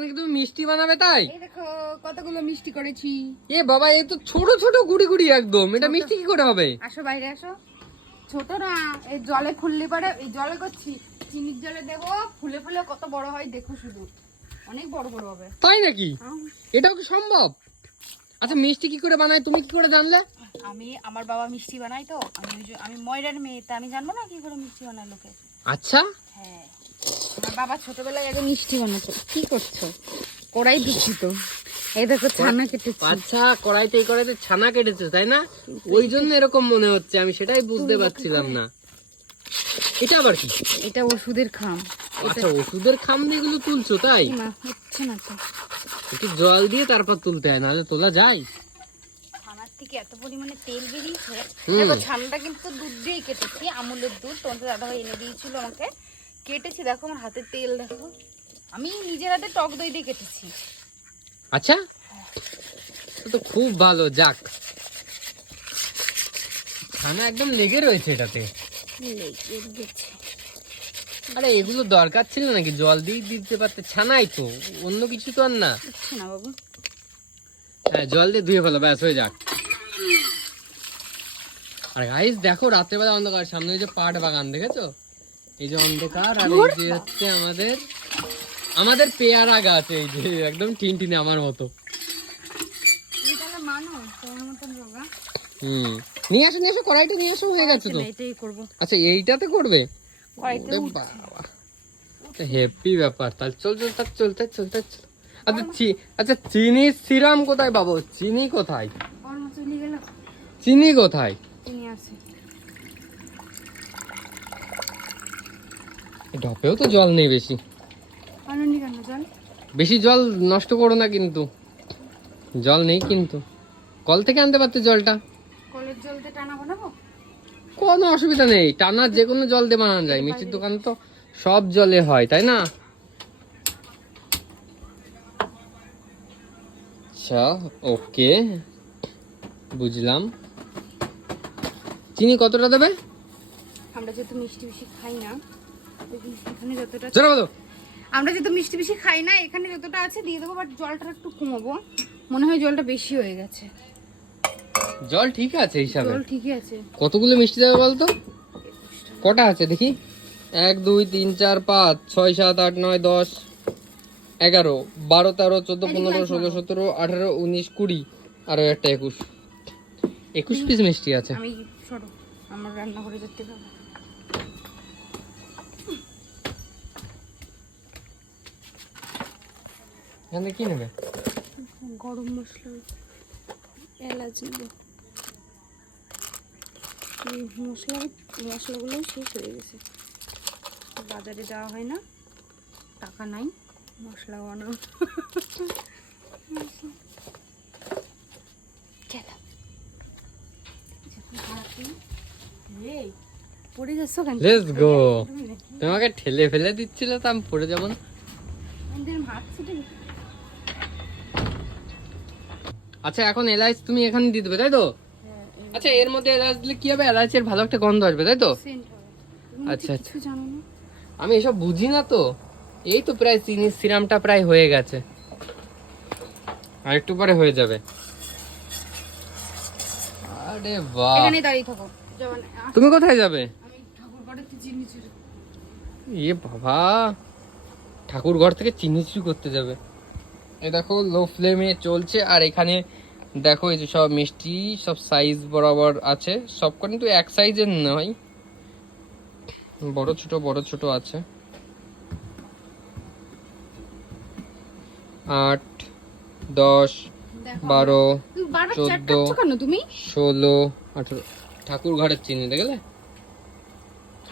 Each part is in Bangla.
নাকি তুমি মিষ্টি বানাবে তাই? দেখো কতগুলো মিষ্টি করেছি। এ বাবা এই তো ছোট ছোট গুড়ি গুড়ি একদম। এটা মিষ্টি কি করে হবে? আসো বাইরে আসো। ছোট না এই জলে ফুললে পারে এই জলে করছি। চিনির জলে দেবো ফুলে ফুলে কত বড় হয় দেখো শুধু। অনেক বড় বড় হবে। তাই নাকি? এটাও কি সম্ভব? আচ্ছা মিষ্টি কি করে বানায়? তুমি কি করে জানলে? আমি আমার বাবা মিষ্টি বানাই তো। আমি আমি ময়রার মেয়ে তা আমি জানব না কি করে মিষ্টি বানায় লোকে? আচ্ছা? হ্যাঁ। আমার বাবা ছোটবেলায় আগে মিষ্টি বানাতো। কি করছ? কড়াই দূষিত এই দেখো ছানা কেটেছি। আচ্ছা কড়াইতে এই কড়াইতে ছানা কেটেছে তাই না? ওই জন্য এরকম মনে হচ্ছে আমি সেটাই বুঝতে পারছিলাম না। এটা আবার কি? এটা ওষুধের খাম। আচ্ছা ওষুধের খাম দিয়ে এগুলো তুলছো তাই? না হচ্ছে না তো। একটু জল দিয়ে তারপর তুলতে হয় নাহলে তোলা যায়। থেকে এত পরিমাণে তেল বেরিয়েছে? দেখো ছানাটা কিন্তু দুধ দিয়েই কেটেছি আমুলের দুধ। তোমাদের দাদাভাই এনে দিয়েছিল আমাকে। কেটেছি দেখো আমার হাতে তেল দেখো। আমি নিজের হাতে টক দই দিয়ে কেটেছি। আচ্ছা? তো খুব ভালো যাক। ছানা একদম লেগে রয়েছে এটাতে। লেগে গেছে। আরে এগুলো দরকার ছিল নাকি? জল দিয়ে দিতে পারতে। ছানাই তো অন্য কিছু তো আর না। না বাবু। হ্যাঁ জল দিয়ে ধুয়ে ফেলো ব্যাস হয়ে যাক। আর গাইস দেখো রাত্রেবেলা অন্ধকার সামনে যে পাট বাগান দেখেছ? এই যে অন্ধকার আর এই যে হচ্ছে আমাদের আমাদের পেয়ারা গাছ এই যে একদম টিনটিনে আমার মতো। হুম। নিয়ে আসো নিয়ে আসো কড়াইটা নিয়ে আসো হয়ে গেছে তো। আচ্ছা এইটাতে করবে? হেপি ব্যাপার তাহলে চল চল তার চলতে চলতে চল আচ্ছা চি- আচ্ছা চিনি সিরাম কোথায় পাবো? চিনি কোথায়? চলে চিনি কোথায়? আছে। ঢপেও তো জল নেই বেশি। জল? বেশি জল নষ্ট করো না কিন্তু। জল নেই কিন্তু। কল থেকে আনতে পারতে জলটা? কলের জলতে টানা বানাবো? কোনো অসুবিধা নেই। টানা যে কোনো জল দিয়ে বানানো যায়। মিষ্টির দোকান তো সব জলে হয় তাই না? আচ্ছা ওকে। বুঝলাম। চিনি কতটা দেবে? আমরা যেহেতু মিষ্টি বেশি খাই না এখানে যতটা আমরা যেহেতু মিষ্টি বেশি খাই না এখানে যতটা আছে দিয়ে দেবো বাট জলটা একটু কমাবো। মনে হয় জলটা বেশি হয়ে গেছে। জল ঠিক আছে হিসাবে। জল ঠিকই আছে। কতগুলো মিষ্টি দেবে বলতো? কটা আছে দেখি। এক দুই তিন চার পাঁচ ছয় সাত আট নয় দশ এগারো বারো তেরো চোদ্দ পনেরো ষোলো সতেরো আঠারো উনিশ কুড়ি আরও একটা একুশ। একুশ পিস মিষ্টি আছে। আমার রান্না করে যেতে হবে। এখান কি নেবে? গরম মশলা এলাচ নেব। এই মশলা মশলাগুলো শেষ হয়ে গেছে। বাজারে যাওয়া হয় না টাকা নাই মশলা বানাও খেলা এই, পড়ে যাচ্ছ কেন? লেটস গো তোমাকে ঠেলে ফেলে দিচ্ছিল তো আমি পড়ে যাব না। আচ্ছা এখন এলাচ তুমি এখানে দিয়ে দেবে তাই তো? হ্যাঁ, আচ্ছা এর মধ্যে এলাচ দিলে কি হবে? এলাচের ভালো একটা গন্ধ আসবে তাই তো? আচ্ছা, না। আমি এসব বুঝি না তো। এই তো প্রায় চিনির সিরামটা প্রায় হয়ে গেছে। আর একটু পরে হয়ে যাবে। আরে বাহ। এখানে দাঁড়িয়ে থাকো যেমন তুমি কোথায় যাবে? চুরি ইয়ে বাবা ঠাকুর ঘর থেকে চিনি চুরি করতে যাবে। এ দেখো লো ফ্লেমে চলছে আর এখানে দেখো এই যে সব মিষ্টি সব সাইজ বরাবর আছে। সব কিন্তু এক সাইজের নয়। বড় ছোট বড় ছোট আছে। আট দশ বারো চোদ্দ। তুমি? ষোলো আঠেরো। ঠাকুর ঘরের চিনি দেখলে?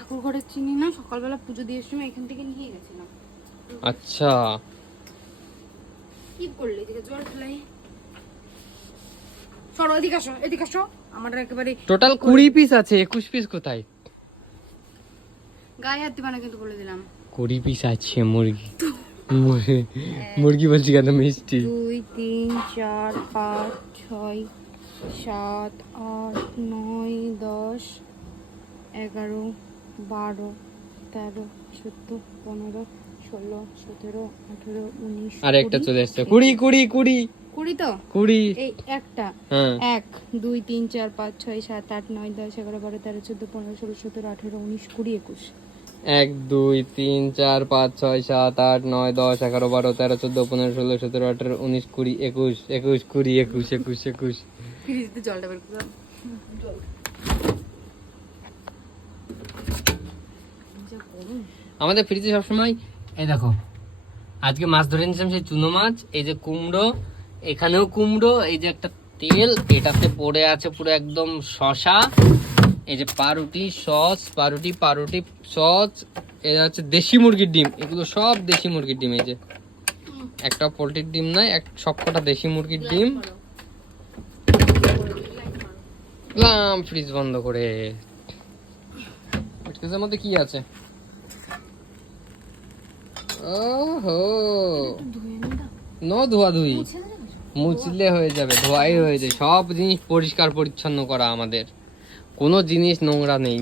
ঠাকুর ঘরের চিনি না সকালবেলা পুজো দিয়ে সময় এখান থেকে নিয়ে গেছিলাম। আচ্ছা। কি করলে এদিকে? জল ফেলাই। সরো এদিকে আসো এদিকে আসো। আমার একেবারে টোটাল কুড়ি পিস আছে একুশ পিস কোথায়? গায়ে হাত দিবা না কিন্তু বলে দিলাম। কুড়ি পিস আছে মুরগি। মুরগি বলছি কেন মিষ্টি? দুই তিন চার পাঁচ ছয় সাত আট নয় দশ এগারো বারো তেরো চোদ্দ পনেরো ষোলো সতেরো আঠেরো উনিশ আর একটা। চলে এসছে। কুড়ি কুড়ি কুড়ি। কুড়ি তো? কুড়ি। এই একটা। হ্যাঁ। এক দুই তিন চার পাঁচ ছয় সাত আট নয় দশ এগারো বারো তেরো চোদ্দ পনেরো ষোলো সতেরো আঠেরো উনিশ কুড়ি একুশ। এক দুই তিন চার পাঁচ ছয় সাত আট নয় দশ এগারো বারো তেরো চোদ্দ পনেরো ষোলো সতেরো আঠারো উনিশ কুড়ি একুশ একুশ কুড়ি একুশ একুশ একুশ। জলটা বের করে দাও। জল যা গরম। আমাদের ফ্রিজে সবসময় এই দেখো আজকে মাছ ধরে নিয়েছিলাম সেই চুনো মাছ এই যে কুমড়ো এখানেও কুমড়ো এই যে একটা তেল এটাতে পড়ে আছে পুরো একদম শশা এই যে পাউরুটি সস পাউরুটি পাউরুটি সস এটা হচ্ছে দেশি মুরগির ডিম এগুলো সব দেশি মুরগির ডিম এই যে। একটা পোলট্রির ডিম নয় এক সবকটা দেশি মুরগির ডিম। ফ্রিজ বন্ধ করে। ফ্রিজের মধ্যে কি আছে? ওহো। নো ধোয়া ধুই মুছলে হয়ে যাবে ধোয়াই হয়ে যায়। সব জিনিস পরিষ্কার পরিচ্ছন্ন করা আমাদের। কোনো জিনিস নোংরা নেই।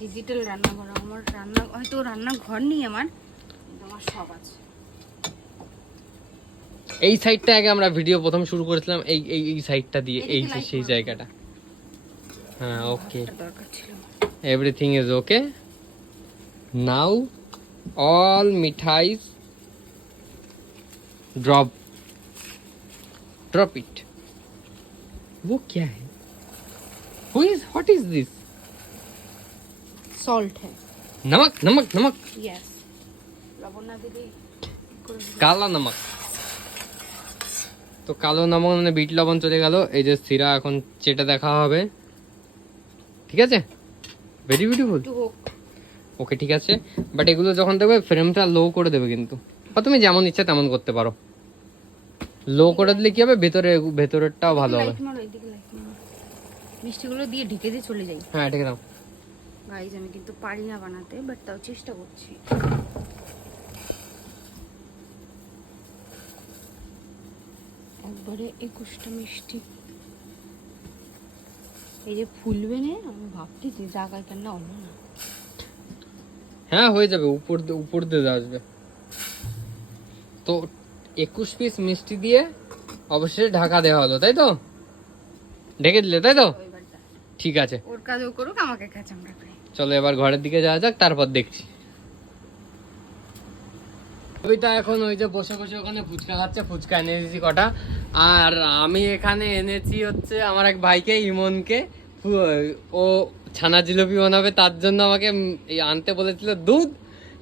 ডিজিটাল রান্না করা আমার রান্না হয়তো রান্না ঘর নেই আমার আমার সব আছে। এই সাইডটা আগে আমরা ভিডিও প্রথম শুরু করেছিলাম এই এই এই সাইডটা দিয়ে এই যে সেই জায়গাটা। হ্যাঁ ওকে everything is okay? now all mithais drop drop it वो क्या है who is what is this salt হ্যাঁ नमक नमक नमक ইয়েস লবণ না দিলে করে দিবো। কালা নমক তো কালো নমক মানে বিট লবণ চলে গেল এই যে সিরা এখন চেটে দেখা হবে ঠিক আছে ভেরি বিউটিফুল একটু হোক ওকে ঠিক আছে? বাট এগুলো যখন দেখবে ফ্রেমটা লো করে দেবে কিন্তু। বা তুমি যেমন ইচ্ছা তেমন করতে পারো। লো করে দিলে কি হবে? ভেতরে ভেতরেরটাও ভালো হবে। মিষ্টিগুলো দিয়ে ঢেকে দিয়ে চলে যাই। হ্যাঁ ঠিক দাও। গাইজ আমি কিন্তু পারি না বানাতে বাট তাও চেষ্টা করছি। একবারে একুশটা মিষ্টি। এই যে ফুলবে না আমি ভাবতেছি জায়গায় কেন হলো না। হ্যাঁ হয়ে যাবে উপর উপর দিয়ে আসবে। তো একুশ পিস মিষ্টি দিয়ে অবশ্যই ঢাকা দেওয়া হলো তাই তো? ঢেকে দিলে তাই তো? ঠিক আছে। ওর কাজ ও করুক আমাকে কাজ আমরা চলো এবার ঘরের দিকে যাওয়া যাক তারপর দেখছি। কবিতা এখন ওই যে বসে বসে ওখানে ফুচকা খাচ্ছে ফুচকা এনে দিয়েছি কটা। আর আমি এখানে এনেছি হচ্ছে আমার এক ভাইকে ইমনকে। ও ছানা জিলিপি বানাবে তার জন্য আমাকে এই আনতে বলেছিল দুধ।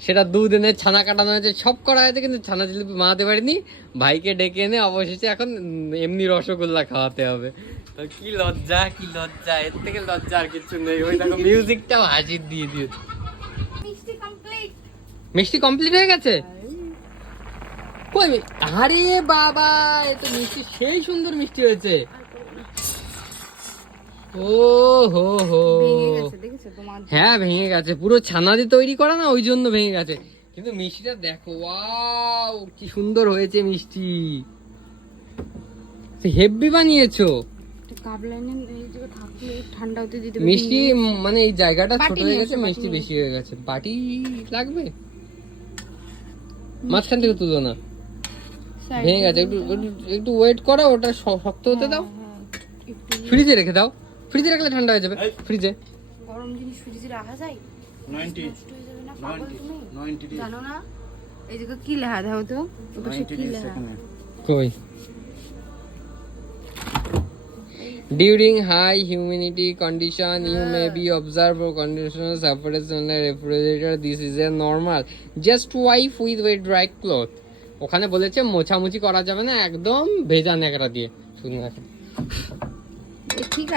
সেটা দুধ এনে ছানা কাটানো হয়েছে সব করা হয়েছে কিন্তু ছানা জিলিপি বানাতে পারিনি। ভাইকে ডেকে এনে অবশেষে এখন এমনি রসগোল্লা খাওয়াতে হবে। তো কি লজ্জা কি লজ্জা এর থেকে লজ্জা আর কিছু নেই। ওই দেখো মিউজিকটাও হাজির দিয়ে দিয়েছে। মিষ্টি কমপ্লিট মিষ্টি কমপ্লিট হয়ে গেছে? কই আরে বাবা এ তো মিষ্টি সেই সুন্দর মিষ্টি হয়েছে। ও হো হো হ্যাঁ ভেঙে গেছে। পুরো ছানা দিয়ে তৈরি করা না? ওই জন্য ভেঙে গেছে। কিন্তু মিষ্টিটা দেখো ওয়াও কি সুন্দর হয়েছে মিষ্টি। হেভি বানিয়েছো। মিষ্টি মানে এই জায়গাটা ছোট হয়ে গেছে মিষ্টি বেশি হয়ে গেছে। বাটি লাগবে? মাঝখান থেকে তুলো না। ভেঙে গেছে একটু একটু- ওয়েট করো ওটা শক্ত হতে দাও। হ্যাঁ, ফ্রিজে রেখে দাও। ফ্রিজে রাখলে ঠান্ডা হয়ে যাবে। ফ্রিজে। গরম জিনিস ফ্রিজে রাখা যায় high humidity condition you may be observe condition refrigerator this is a normal just wipe with way dry cloth ওখানে বলেছে মোছামুছি করা যাবে না একদম ভেজা নেকড়া দিয়ে। শুধু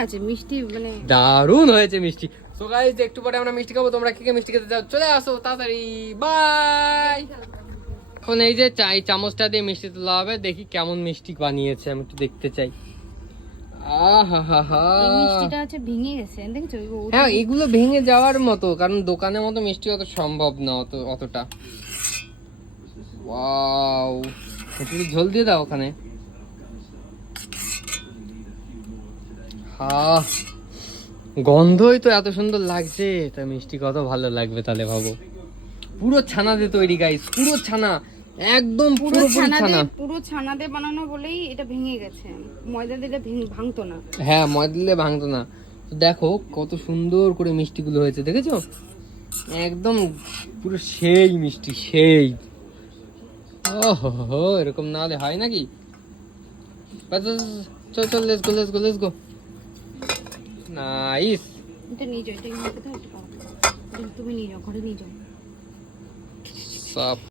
আছে মিষ্টি মানে দারুণ হয়েছে মিষ্টি। সো গাইস একটু পরে আমরা মিষ্টি খাব তোমরা কে কে মিষ্টি খেতে চাও? চলে আসো তাড়াতাড়ি বাই এখন এই যে চাই চামচটা দিয়ে মিষ্টি তোলা হবে দেখি কেমন মিষ্টি বানিয়েছে আমি একটু দেখতে চাই। হ্যাঁ এগুলো ভেঙে যাওয়ার মতো কারণ দোকানের মতো মিষ্টি অত সম্ভব না অত অতটা। ওয়াও ঝোল দিয়ে দাও ওখানে। গন্ধই তো এত সুন্দর লাগছে। তা মিষ্টি কত ভালো লাগবে তাহলে ভাবো। পুরো ছানা দিয়ে তৈরি গাইস পুরো ছানা। একদম পুরো ছানা পুরো ছানা দিয়ে বানানো বলেই এটা ভেঙে গেছে। ময়দা দিলে ভেঙে- ভাঙতো না। হ্যাঁ ময়দা দিলে ভাঙতো না। দেখো কত সুন্দর করে মিষ্টিগুলো হয়েছে দেখেছ? একদম পুরো সেই মিষ্টি সেই। ও হো হো হো, এরকম না হলে হয় নাকি? চল চল let's go let's go let's go nice এটা নিয়ে যাও এটা তুমি নিয়ে যাও ঘরে নিয়ে যাও। সব